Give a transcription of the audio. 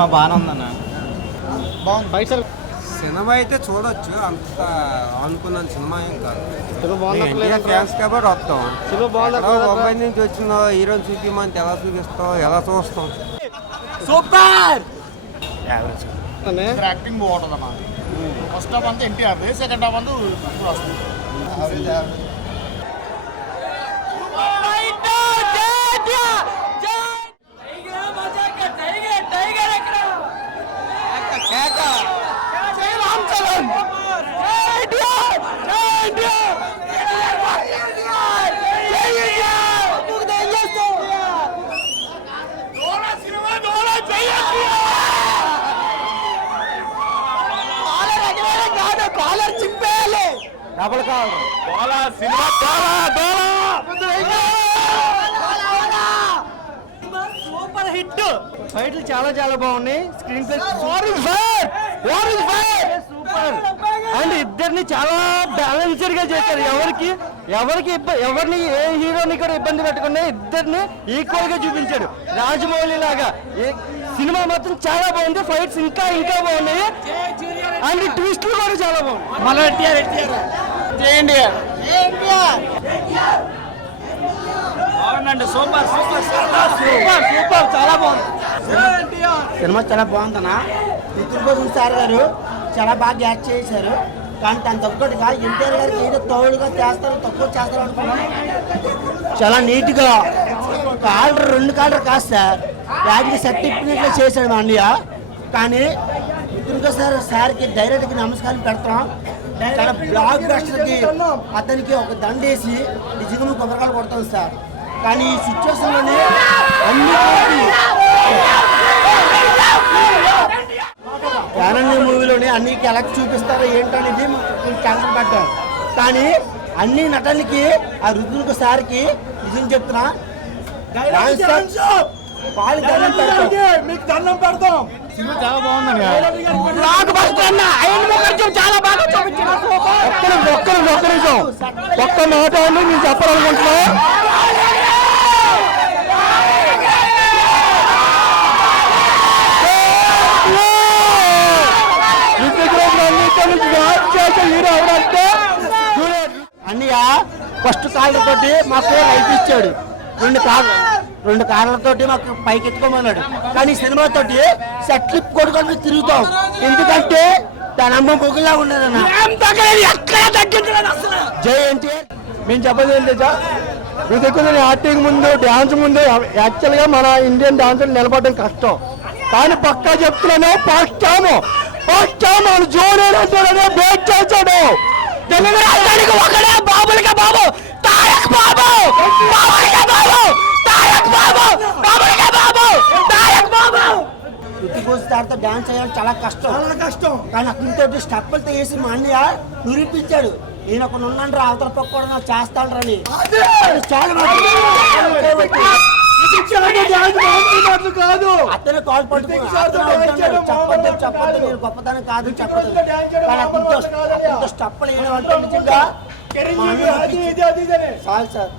Cinema బాగానే ఉందన్న. బాగుంది. సినిమా అయితే చూడొచ్చు. అంత అనుకున్న సినిమా ఏం కాదు. ఫ్యాన్స్ కాబట్టి వస్తాం. సినిమా బాగుందా ఎక్కడో బొంబాయి నుంచి వచ్చిన హీరోని చూపించమంటే ఎలా చూపిస్తాం ఎలా చూస్తాం? సూపర్! యాక్టింగ్ బాగుంటుంది అన్న. ఫస్ట్ హాఫ్ అంతా ఎన్టీఆర్ సెకండ్ హాఫ్ అంతా ఇప్పుడు వస్తుంది. డబుల్ కావాలి. Super hit. ఫైట్లు చాలా చాలా బాగున్నాయి. Screen play super. అండ్ ఇద్దరిని చాలా బ్యాలెన్స్డ్గా చేశారు. ఎవరికి? ఎవరికి ఎవరిని ఏ హీరోని కూడా ఇబ్బంది పెట్టకుండా ఇద్దరిని ఈక్వల్గా చూపించాడు. రాజమౌళి లాగా. ఏ- సినిమా మాత్రం చాలా బాగుంది. ఫైట్స్ ఇంకా ఇంకా బాగున్నాయి. అండ్ ట్విస్ట్లు కూడా చాలా మళ్ళీ సూపర్ సూపర్ సూపర్ సూపర్ చాలా బాగుంది. సినిమా చాలా బాగుందన్న. నితిన్ కోసం సార్ గారు చాలా బాగా యాక్ట్ చేశారు. కానీ దాని తగ్గట్టుగా ఎన్టీఆర్ గారికి ఏదో తోడుగా చేస్తారు తక్కువ చేస్తారు అనుకున్నాను చాలా నీట్గా కాలర్ రెండు కాలర్ కాదు సార్. యాక్ట్కి సెట్ చేశాడు మా అన్నయ్య. కానీ నితిన్ సార్ సార్కి డైరెక్ట్కి నమస్కారం పెడతాం. తన బ్లాక్ బస్టర్కి అతనికి ఒక దండేసి నిజంగా కొబ్బరికాయలు కొడతాం సార్. కానీ ఈ సిచ్యువేషన్లోనే అన్ని క్యానన్ మూవీలోనే అన్ని ఎలా చూపిస్తారో ఏంటనేది క్యాన్సర్ పడ్డాం కానీ అన్ని నటనకి ఆ రుద్రునికి సార్కి నిజం చెప్తున్నా పాలు దండం పెడతాం. మీకు దండం పెడతాం. సినిమా చాలా బాగుందని బ్లాక్ బస్టర్ అన్న ఆయన ముఖర్జం చాలా బాగా ఒక్క నిమిషం ఒక్క నిమిషం ఒక్క నిమిషం. ఒక్క మాట అండి నేను చెప్పాలనుకుంటున్నా. ఫస్ట్ కాళ్ళ తోటి మాకు లైఫ్ ఇచ్చాడు. రెండు కార్లు రెండు కార్లతోటి మాకు పైకి ఎత్తుకోమన్నాడు. కానీ ఈ సినిమా తోటి సెట్లిప్ కొడుకొని తిరుగుతాం. ఎందుకంటే తన అమ్మ పొగులా ఉన్నదన్న. జై ఎన్టీఆర్ మేము చెప్పేది ఏంటి ఋతికుని యాక్టింగ్ ముందు డ్యాన్స్ ముందు యాక్చువల్గా మన ఇండియన్ డాన్స్ నిలబడడం కష్టం. కానీ పక్కా చెప్తున్నాను ఫస్ట్ టైం ఫస్ట్ టైం అంటే బ్రేక్ చేశాడు. తెలుగు రాష్ట్రానికి ఒకడే బాబులకే ఋతికోస్ సార్తో డాన్స్ చేయడం చాలా కష్టం. చాలా కష్టం. కానీ అతనితో స్టెప్పులతో వేసి మా అన్నయ్య నిరూపించాడు. నేను ఒక ఉన్నాను రా అవతల పక్క కూడా నాకు చేస్తాను రని చాలా కాదు. అతనే కాల్. చెప్పొద్దు చెప్పొద్దు నేను గొప్పతనం కాదు చెప్పదు కానీ అతనితో అతనితో స్టెప్పులు వేయడం అంటే నిజంగా సార్.